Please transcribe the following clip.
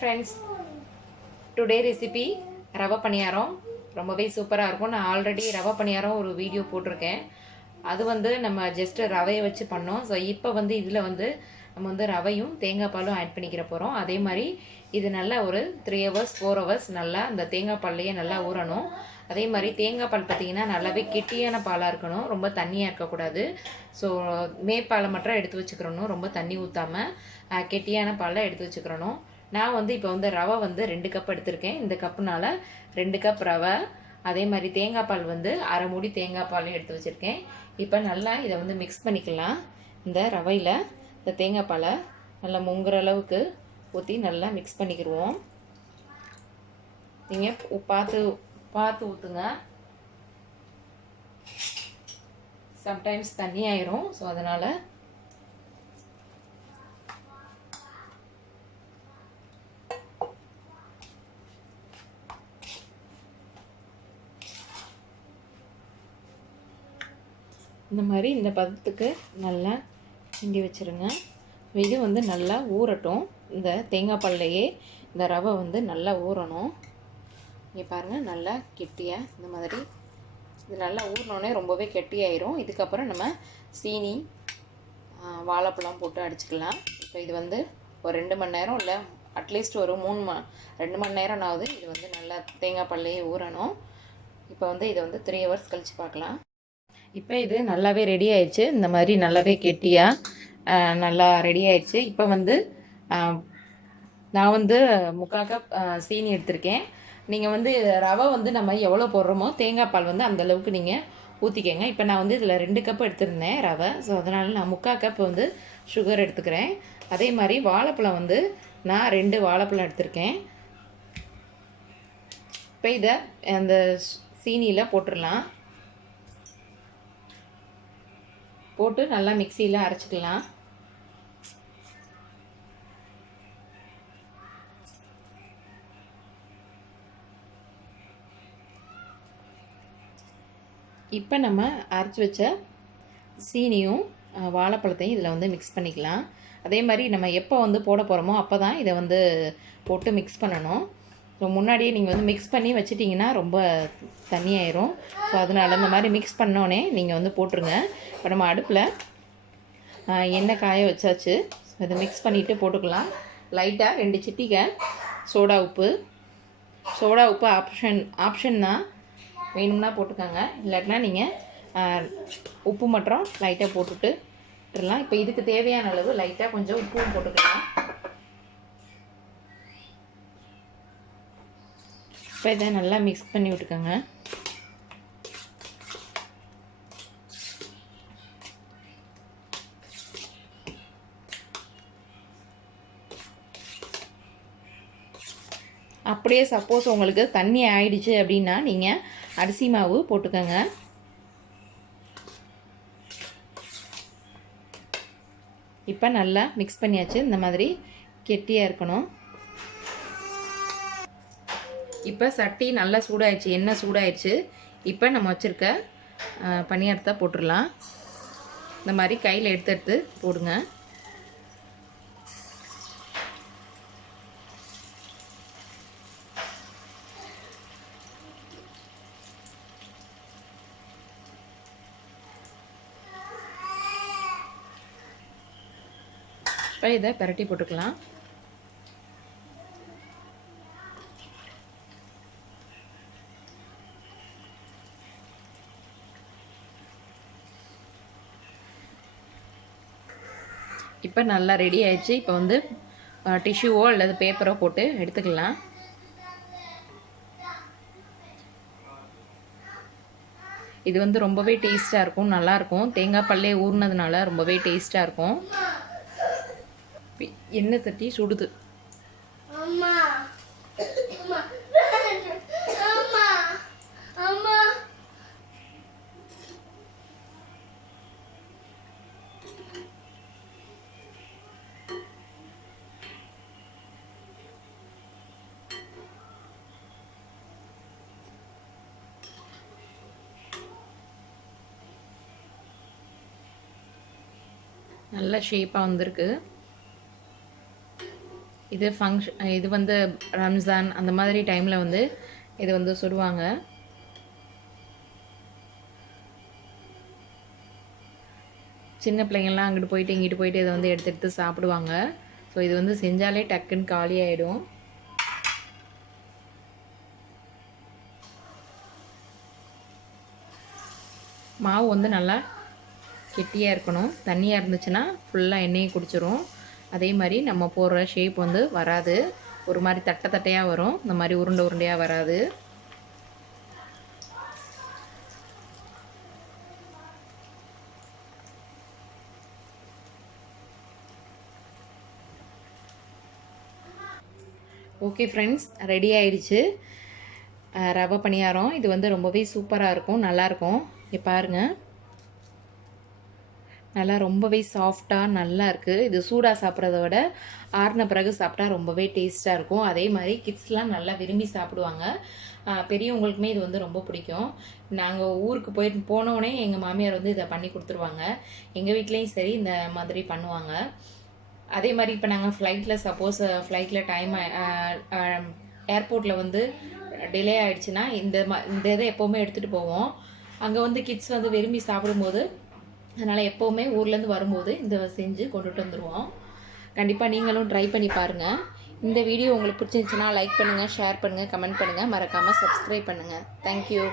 friends, today recipe Ravapaniyaram ரொம்பவே சூப்பரா இருக்கும். நான் ஆல்ரெடி Ravapaniyaram ஒரு வீடியோ போட்டிருக்கேன். அது வந்து நம்ம ஜஸ்ட் ரவையை வச்சு பண்ணோம். ஸோ இப்போ வந்து இதில் வந்து நம்ம வந்து ரவையும் தேங்காய் பாலும் ஆட் பண்ணிக்கிற போகிறோம். அதே மாதிரி இது நல்லா ஒரு 3 hours 4 hours நல்லா அந்த தேங்காய் பால்லையே நல்லா ஊறணும். அதே மாதிரி தேங்காய் பால் பார்த்தீங்கன்னா நல்லாவே கெட்டியான பாலாக இருக்கணும், ரொம்ப தண்ணியாக இருக்கக்கூடாது. ஸோ மேப்பாலை மட்டும் எடுத்து வச்சுக்கிறணும், ரொம்ப தண்ணி ஊற்றாமல் கெட்டியான பாலை எடுத்து வச்சுக்கிறணும். நான் வந்து இப்போ வந்து ரவை வந்து 2 கப் எடுத்திருக்கேன். இந்த கப்புனால 2 கப் ரவை, அதே மாதிரி தேங்காய் பால் வந்து அரை மூடி தேங்காய் பாலையும் எடுத்து வச்சுருக்கேன். இப்போ நல்லா இதை வந்து மிக்ஸ் பண்ணிக்கலாம். இந்த ரவையில் இந்த தேங்காய் பாலை நல்லா முங்குற அளவுக்கு ஊற்றி நல்லா மிக்ஸ் பண்ணிக்கிடுவோம். நீங்கள் பார்த்து ஊற்றுங்க, சம்டைம்ஸ் தண்ணி ஆயிரும். ஸோ அதனால் இந்த மாதிரி இந்த பதத்துக்கு நல்லா கிண்டி வச்சுருங்க. இது வந்து நல்லா ஊறட்டும். இந்த தேங்காய் பால்லையே இந்த ரவை வந்து நல்லா ஊறணும். இங்கே பாருங்கள், நல்லா கெட்டியாக இந்த மாதிரி இது நல்லா ஊறினோடனே ரொம்பவே கெட்டியாயிரும். இதுக்கப்புறம் நம்ம சீனி வாழைப்பழம் போட்டு அடிச்சுக்கலாம். இப்போ இது வந்து ஒரு 2 மணி நேரம் இல்லை அட்லீஸ்ட் ஒரு 2 மணி நேரம் ஆகுது. இது வந்து நல்லா தேங்காய் பால்லையே ஊறணும். இப்போ வந்து இதை வந்து 3 hours கழித்து பார்க்கலாம். இப்போ இது நல்லாவே ரெடி ஆயிடுச்சு. இந்த மாதிரி நல்லாவே கெட்டியாக நல்லா ரெடி ஆயிடுச்சு. இப்போ வந்து நான் வந்து 3/4 கப் சீனி எடுத்திருக்கேன். நீங்கள் வந்து ரவை வந்து நம்ம எவ்வளோ போடுறோமோ தேங்காய் பால் வந்து அந்தளவுக்கு நீங்கள் ஊற்றிக்கங்க. இப்போ நான் வந்து இதில் 2 கப் எடுத்திருந்தேன் ரவை. ஸோ அதனால் நான் 3/4 கப் வந்து சுகர் எடுத்துக்கிறேன். அதே மாதிரி வாழைப்பழம் வந்து நான் 2 வாழைப்பழம் எடுத்திருக்கேன். இப்போ இதை அந்த சீனியில் போட்டுடலாம். போட்டு நல்லா மிக்சியில் அரைச்சிக்கலாம். இப்போ நம்ம அரைச்சி வச்ச சீனியும் வாழைப்பழத்தையும் இதில் வந்து மிக்ஸ் பண்ணிக்கலாம். அதே மாதிரி நம்ம எப்போ வந்து போட போகிறோமோ அப்போ தான் இதை வந்து போட்டு மிக்ஸ் பண்ணணும். ஸோ முன்னாடியே நீங்கள் வந்து மிக்ஸ் பண்ணி வச்சிட்டிங்கன்னா ரொம்ப தண்ணியாயிரும். ஸோ அதனால் இந்த மாதிரி மிக்ஸ் பண்ணோடனே நீங்கள் வந்து போட்டுருங்க. இப்போ நம்ம அடுப்பில் எண்ணெய் காய வச்சாச்சு. இதை மிக்ஸ் பண்ணிவிட்டு போட்டுக்கலாம். லைட்டாக 2 சிட்டிகை சோடா உப்பு ஆப்ஷன் தான், வேணும்னா போட்டுக்கோங்க, இல்லாட்டினா நீங்கள் உப்பு மட்டும் லைட்டாக போட்டுட்டுலாம். இப்போ இதுக்கு தேவையான அளவு லைட்டாக கொஞ்சம் உப்பும் போட்டுக்கலாம். இப்போ இதை நல்லா மிக்ஸ் பண்ணி விட்டுக்கோங்க. அப்படியே சப்போஸ் உங்களுக்கு தண்ணி ஆயிடுச்சு அப்படின்னா நீங்கள் அரிசி மாவு போட்டுக்கோங்க. இப்போ நல்லா மிக்ஸ் பண்ணியாச்சு. இந்த மாதிரி கெட்டியாக இருக்கணும். இப்போ சட்டி நல்லா சூடாயிடுச்சு, எண்ணெய் சூடாயிடுச்சு. இப்போ நம்ம வச்சுருக்க பனியாரத்தை போட்டுடலாம். இந்த மாதிரி கையில் எடுத்து போடுங்க. இப்போ இதை பரட்டி போட்டுக்கலாம். இப்போ நல்லா ரெடி ஆயிடுச்சு. இப்போ வந்து டிஷ்யூவோ அல்லது பேப்பரோ போட்டு எடுத்துக்கலாம். இது வந்து ரொம்பவே டேஸ்ட்டாக இருக்கும், நல்லாயிருக்கும். தேங்காய் பால்லே ஊறினதுனால ரொம்பவே டேஸ்ட்டாக இருக்கும். எண்ணெய் சட்டி சுடுது. நல்ல ஷேப்பாக வந்திருக்கு. இது வந்து ரம்ஜான் அந்த மாதிரி டைமில் வந்து இது வந்து சுடுவாங்க. சின்ன பிள்ளைங்கள்லாம் அங்கிட்டு போயிட்டு இங்கிட்டு போயிட்டு இதை வந்து எடுத்து எடுத்து சாப்பிடுவாங்க. ஸோ இது வந்து செஞ்சாலே டக்குன்னு காலி ஆகிடும். மாவு வந்து நல்லா கெட்டியாக இருக்கணும். தண்ணியாக இருந்துச்சுன்னா ஃபுல்லாக எண்ணெயை குடிச்சிரும். அதே மாதிரி நம்ம போடுற ஷேப் வந்து வராது. ஒரு மாதிரி தட்டை தட்டையாக வரும். இந்த மாதிரி உருண்டை உருண்டையாக வராது. ஓகே ஃப்ரெண்ட்ஸ், ரெடி ஆயிடுச்சு ரவை பணியாரம். இது வந்து ரொம்பவே சூப்பராக இருக்கும், நல்லாயிருக்கும். இங்கே பாருங்கள், நல்லா ரொம்பவே சாஃப்டாக நல்லா இருக்குது. இது சூடாக சாப்பிட்றத விட ஆறின பிறகு சாப்பிட்டா ரொம்பவே டேஸ்ட்டாக இருக்கும். அதே மாதிரி கிட்ஸ்லாம் நல்லா விரும்பி சாப்பிடுவாங்க. பெரியவங்களுக்குமே இது வந்து ரொம்ப பிடிக்கும். நாங்கள் ஊருக்கு போனோடனே எங்கள் மாமியார் வந்து இதை பண்ணி கொடுத்துருவாங்க. எங்கள் வீட்லேயும் சரி இந்த மாதிரி பண்ணுவாங்க. அதே மாதிரி இப்போ நாங்கள் சப்போஸ் ஃப்ளைட்டில் டைம் ஏர்போர்ட்டில் வந்து டிலே ஆகிடுச்சுன்னா இந்த இதை எப்போவுமே எடுத்துகிட்டு போவோம். அங்கே வந்து கிட்ஸ் வந்து விரும்பி சாப்பிடும்போது, அதனால் எப்போவுமே ஊர்லேருந்து வரும்போது இந்த செஞ்சு கொண்டுட்டு வந்துடுவோம். கண்டிப்பாக நீங்களும் ட்ரை பண்ணி பாருங்கள். இந்த வீடியோ உங்களுக்கு பிடிச்சிருந்துச்சுன்னா லைக் பண்ணுங்கள், ஷேர் பண்ணுங்கள், கமெண்ட் பண்ணுங்கள், மறக்காமல் சப்ஸ்கிரைப் பண்ணுங்கள். தேங்க்யூ.